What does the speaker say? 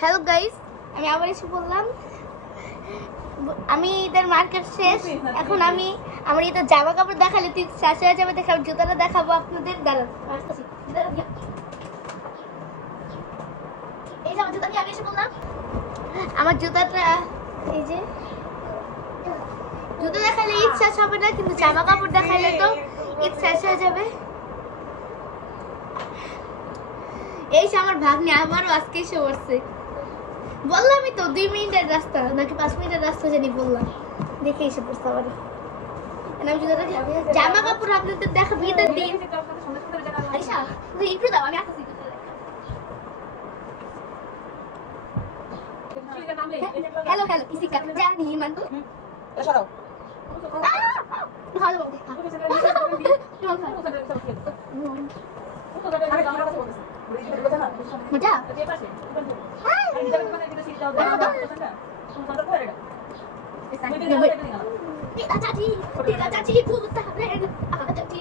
Hello guys আমি আবার এসে বললাম আমি ঈদের মার্কেট শেষ। এখন আমি আমার ঈদের জামা কাপড় দেখালে তুই হয়ে যাবে দেখাবো জুতাটা দেখাবো আপনাদের। দাঁড়ান এই যে আমার জুতা আমি এসে বললাম। আমার জুতাটা এই যে জুতো দেখালে ইচ্ছা হবে না কিন্তু জামা কাপড় দেখালে তো ঈদ শেষ হয়ে যাবে। এই যে আমার ভাগ্নে আমারও আজকে এসে পড়ছে। বললামই তো দুই মিনিটের রাস্তা নাকি পাঁচ মিনিটের রাস্তা জানি বললাম। দেখে এসে পড়ছে আবার আমি যদি জামা কাপড় আপনাদের দেখা ভিতর দিন একটু দাও আমি আসছি হ্যালো হ্যালো ইসিকা জানি ভালো। মজা তেরা চাচি তেরা চাচি পুতা রে আ চাচি